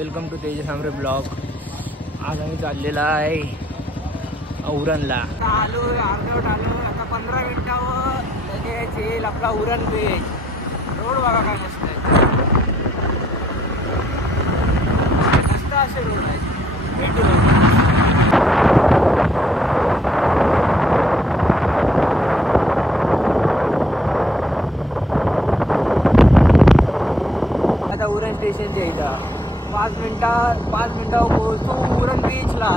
Welcome to Tejas Amre blog. आज आम्ही चाललेला आहे उरणला. आलो अर्धवट आलो, आता 15 मिनिटावर लगेच येईल आपला उरण बीच. रोड बघा काय मस्त आहे, मस्त असे रोड आहेत. भेटू उरण स्टेशनच्या इथं 5 मिनिटावर पोहोचतो उरण बीचला.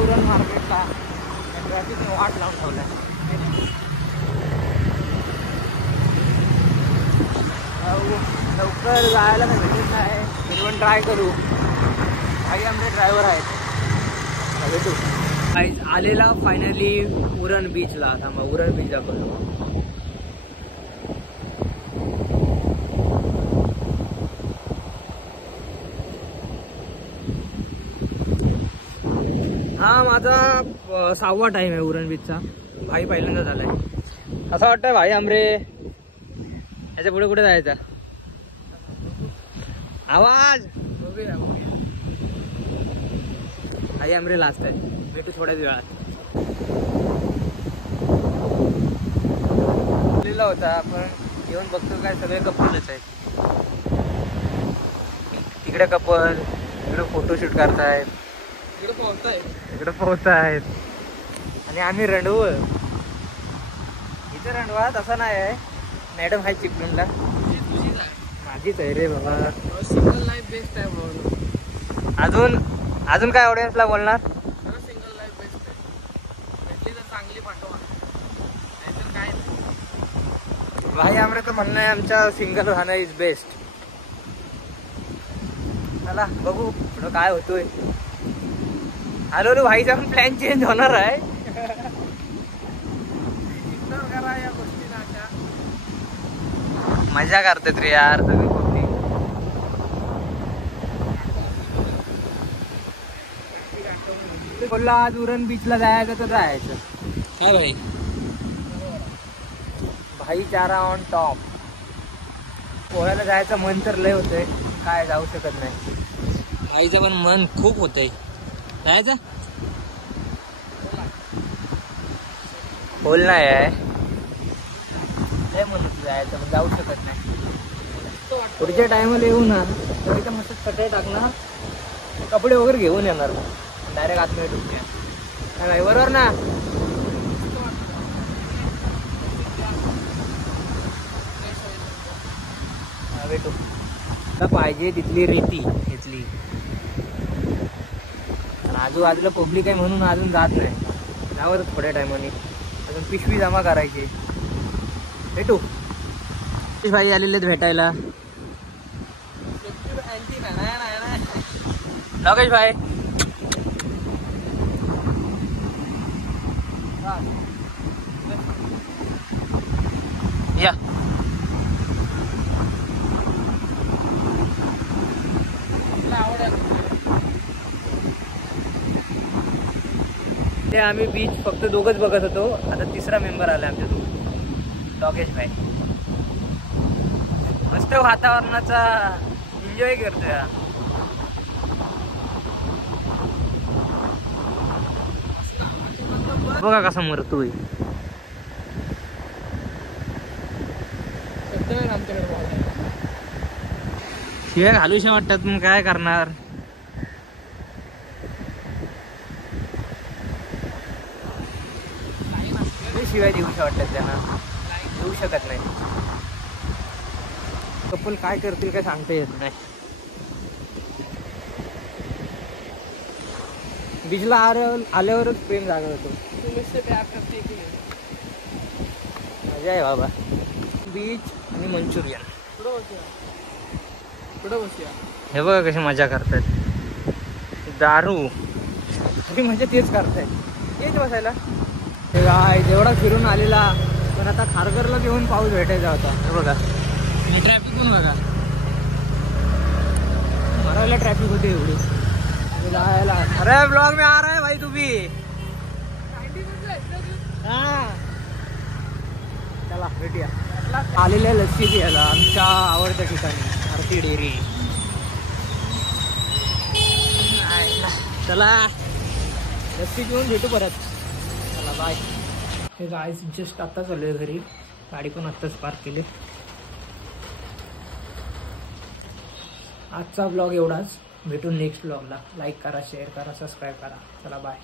उरण मार्केटला ट्रॅफिकने वाट लावून ठेवला. लवकर जायला काही भेटत नाही, तरी पण ट्राय करू. काही आमचे ड्रायव्हर आहेत, भेटू. आलेला फायनली उरण बीचला. थांबा, उरण बीच दाखवतो. हा माझा 6वा टाइम आहे उरण बीचचा. भाई पहिल्यांदा झालाय असं वाटतंय. भाई आमरे याच्या पुढे कुठे जायचा आवाज. भाई आमरे लास्ट आहे. भेटू थोड्याच वेळात. होता पण येऊन बघतो काय सगळे कपलच आहेत. तिकडे कपल, इकडे फोटोशूट करतायत, इकडे पोहतायत आणि आम्ही रंडवू. इथे रंडवा तसा नाही आहे. मॅडम आहे चिपळूणला. माझीच आहे रे बाबा. सिंगल लाईफ बेस्ट आहे म्हणून. अजून काय ऑडियन्सला बोलणार. सिंगल लाईफ बेस्ट आहे. भेटली तर चांगली पाठवा, नाहीतर काय नाही. भाई आमरे तर म्हणणं आहे आमच्या सिंगल राहणं इज बेस्ट. चला बघू पुढं काय होतोय. हॅलो रे, भाईचा पण प्लॅन चेंज होणार आहे. करा या गोष्टीला, मजा करतात रे यार सगळी गोष्टी. बोलला आज उरण बीचला जायचं तर जायचं. काय भाई, भाईचारा ऑन टॉप. पोहायला जायचं मन तर लय होतंय, काय जाऊ शकत नाही. भाईचं पण मन खूप होतंय जायचं. बोल नाही आहे, लय मन होतं जायचं पण जाऊ शकत नाही. पुढच्या टायमाला येऊ ना तर इथं मस्त सकाळी टाकणार, कपडे वगैरे घेऊन येणार, डायरेक्ट आतमध्ये डुबल्या. काय बरोबर ना. भेटू पाहिजे तिथली रेती घेतली. आजूबाजूला पब्लिक आहे म्हणून अजून जात नाही. जावं थोड्या टायमाने. अजून पिशवी जमा करायची. भेटू. भाई आलेले भेटायला. लोकेश भाई या. ते आम्ही बीच फक्त दोघंच बघत होतो. आता तिसरा मेंबर आला आमच्यासोबत, लोकेश भाई. मस्त वातावरणाचा एन्जॉय करतोय. बघा कसा मरतोय. शिवाय घालूशा वाटतात पण काय करणार. शिवाय देऊशा वाटतात त्यांना, देऊ शकत नाही. कपल काय करतील काय सांगता येत नाही. बीचला आल्यावरच प्रेम जागा होतो. मजा आहे बाबा. बीच आणि मंचुरियन. हे बघा कशी मजा करतात. दारू मजा तेच करतायत. तेच बसायला काय जेवढा फिरून आलेला. पण आता खारघरला घेऊन पाऊस भेटायचा होता. हे बघा ट्रॅफिक पण बघा. मरायला ट्रॅफिक होते एवढी. अरे ब्लॉग में आ रहा है भाई तू भी. हाँ चला भेटूया. आलेल्या लस्सी घ्यायला आमच्या आवडत्या ठिकाणी आरती डेअरी. चला लस्सी घेऊन भेटू परत. चला बाय. हे गाईस जस्ट आत्ता चालू घरी. गाडी पण आत्ताच पार्क केली. आजचा ब्लॉग एवढाच. भेटून नेक्स्ट ब्लॉगला. लाईक करा, शेअर करा, सबस्क्राईब करा. चला बाय.